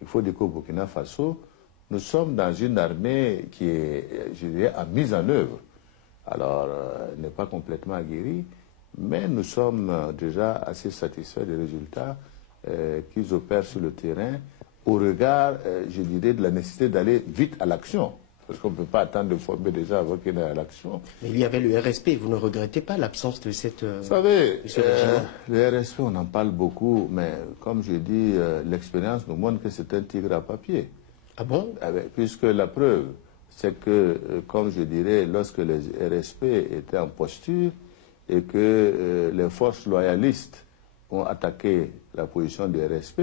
Il faut dire qu'au Burkina Faso, nous sommes dans une armée qui est, je dirais, en mise en œuvre. Alors, elle n'est pas complètement aguerrie, mais nous sommes déjà assez satisfaits des résultats qu'ils opèrent sur le terrain au regard, je dirais, de la nécessité d'aller vite à l'action. Parce qu'on ne peut pas attendre de former déjà avant qu'il y ait à l'action. Mais il y avait le RSP, vous ne regrettez pas l'absence de cette... Vous savez, le RSP, on en parle beaucoup, mais comme je dis, l'expérience nous montre que c'est un tigre à papier. Ah bon? Puisque la preuve, c'est que, comme je dirais, lorsque les RSP étaient en posture et que les forces loyalistes ont attaqué la position du RSP,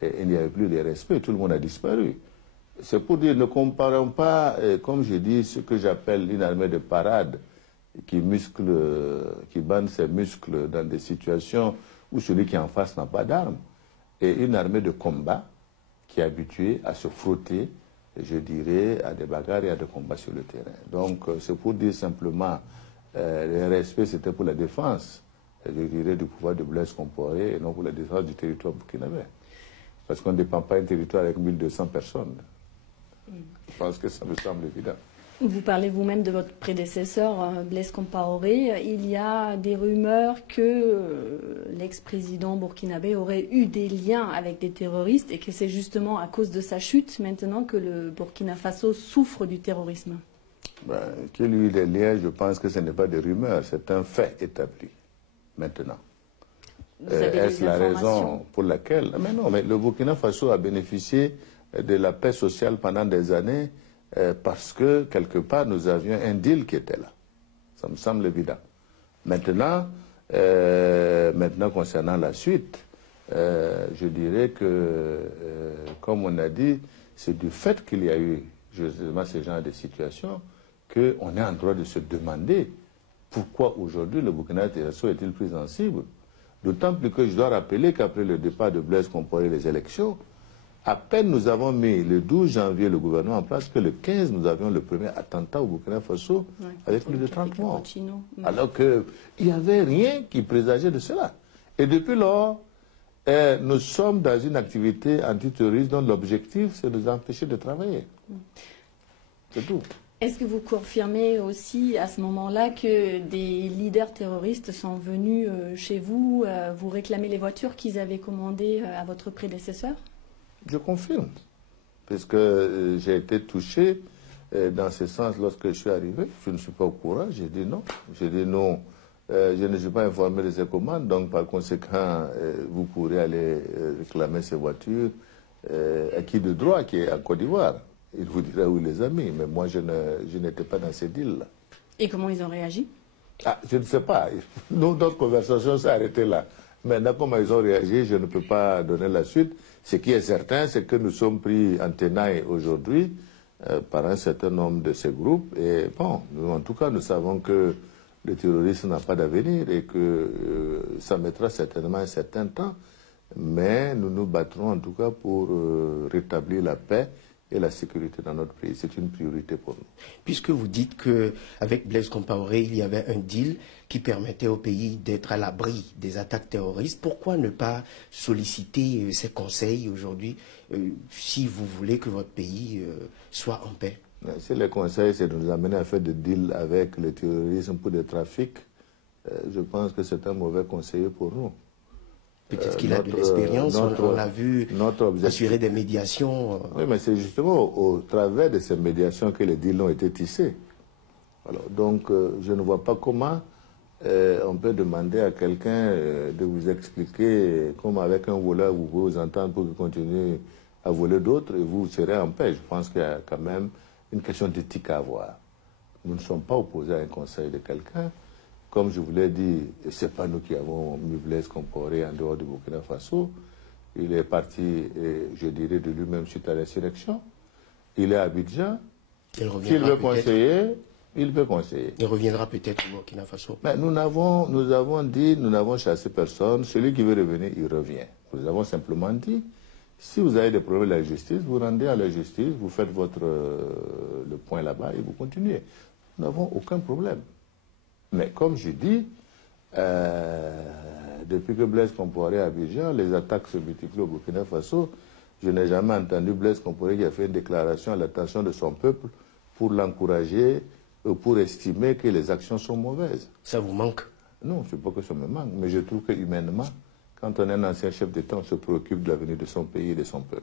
et il n'y avait plus de RSP, tout le monde a disparu. C'est pour dire, ne comparons pas, comme je dis, ce que j'appelle une armée de parade qui bande ses muscles dans des situations où celui qui est en face n'a pas d'armes, et une armée de combat qui est habituée à se frotter, je dirais, à des bagarres et à des combats sur le terrain. Donc, c'est pour dire simplement, le RSP, c'était pour la défense, je dirais, du pouvoir de Blaise Compaoré et non pour la défense du territoire burkinabé. Parce qu'on ne dépend pas d'un territoire avec 1200 personnes. Je pense que ça me semble évident. Vous parlez vous-même de votre prédécesseur, Blaise Compaoré. Il y a des rumeurs que l'ex-président burkinabé aurait eu des liens avec des terroristes et que c'est justement à cause de sa chute maintenant que le Burkina Faso souffre du terrorisme. Qu'il y ait eu des liens, je pense que ce n'est pas des rumeurs, c'est un fait établi maintenant. Est-ce la raison pour laquelle... Mais non, mais le Burkina Faso a bénéficié de la paix sociale pendant des années parce que, quelque part, nous avions un deal qui était là. Ça me semble évident. Maintenant, concernant la suite, je dirais que, comme on a dit, c'est du fait qu'il y a eu justement ce genre de situation qu'on est en droit de se demander pourquoi aujourd'hui le Burkina Faso est-il plus sensible. D'autant plus que je dois rappeler qu'après le départ de Blaise Compaoré les élections, à peine nous avons mis le 12 janvier le gouvernement en place que le 15 nous avions le premier attentat au Burkina Faso avec plus de 30 morts. Alors qu'il n'y avait rien qui présageait de cela. Et depuis lors, nous sommes dans une activité antiterroriste dont l'objectif c'est de nous empêcher de travailler. C'est tout. Est-ce que vous confirmez aussi à ce moment-là que des leaders terroristes sont venus chez vous, vous réclamer les voitures qu'ils avaient commandées à votre prédécesseur? Je confirme, puisque j'ai été touché dans ce sens lorsque je suis arrivé. Je ne suis pas au courant, j'ai dit non. J'ai dit non, je ne suis pas informé de ces commandes, donc par conséquent, vous pourrez aller réclamer ces voitures à qui de droit, qui est en Côte d'Ivoire. Il vous dira où il les a mis, mais moi je n'étais pas dans ces deals-là. Et comment ils ont réagi? Je ne sais pas. Notre conversation s'est arrêtée là. Maintenant, comment ils ont réagi, je ne peux pas donner la suite. Ce qui est certain, c'est que nous sommes pris en tenaille aujourd'hui par un certain nombre de ces groupes. Et bon, nous, en tout cas, nous savons que le terrorisme n'a pas d'avenir et que ça mettra certainement un certain temps. Mais nous nous battrons en tout cas pour rétablir la paix et la sécurité dans notre pays. C'est une priorité pour nous. Puisque vous dites qu'avec Blaise Compaoré, il y avait un deal qui permettait au pays d'être à l'abri des attaques terroristes, pourquoi ne pas solliciter ses conseils aujourd'hui si vous voulez que votre pays soit en paix? Si les conseils, c'est de nous amener à faire des deals avec le terrorisme pour des trafics, je pense que c'est un mauvais conseiller pour nous. Peut-être qu'il a de l'expérience, on l'a vu assurer des médiations. Oui, mais c'est justement au travers de ces médiations que les deals ont été tissés. Alors, donc, je ne vois pas comment on peut demander à quelqu'un de vous expliquer, comme avec un voleur, vous pouvez vous entendre pour qu'il continue à voler d'autres et vous serez en paix. Je pense qu'il y a quand même une question d'éthique à avoir. Nous ne sommes pas opposés à un conseil de quelqu'un. Comme je vous l'ai dit, ce n'est pas nous qui avons mis Blaise Compaoré en dehors du Burkina Faso. Il est parti, je dirais, de lui-même suite à l'insurrection. Il est à Abidjan. S'il veut conseiller, il peut conseiller. Il reviendra peut-être au Burkina Faso. Mais nous avons dit, nous n'avons chassé personne. Celui qui veut revenir, il revient. Nous avons simplement dit, si vous avez des problèmes avec la justice, vous rendez à la justice, vous faites le point là-bas et vous continuez. Nous n'avons aucun problème. Mais comme je dis, depuis que Blaise Compaoré à Abidjan, les attaques se multiplient au Burkina Faso. je n'ai jamais entendu Blaise Compaoré qui a fait une déclaration à l'attention de son peuple pour l'encourager, pour estimer que les actions sont mauvaises. Ça vous manque? Non, je ne sais pas que ça me manque, mais je trouve que humainement, quand on est un ancien chef d'État, on se préoccupe de l'avenir de son pays et de son peuple.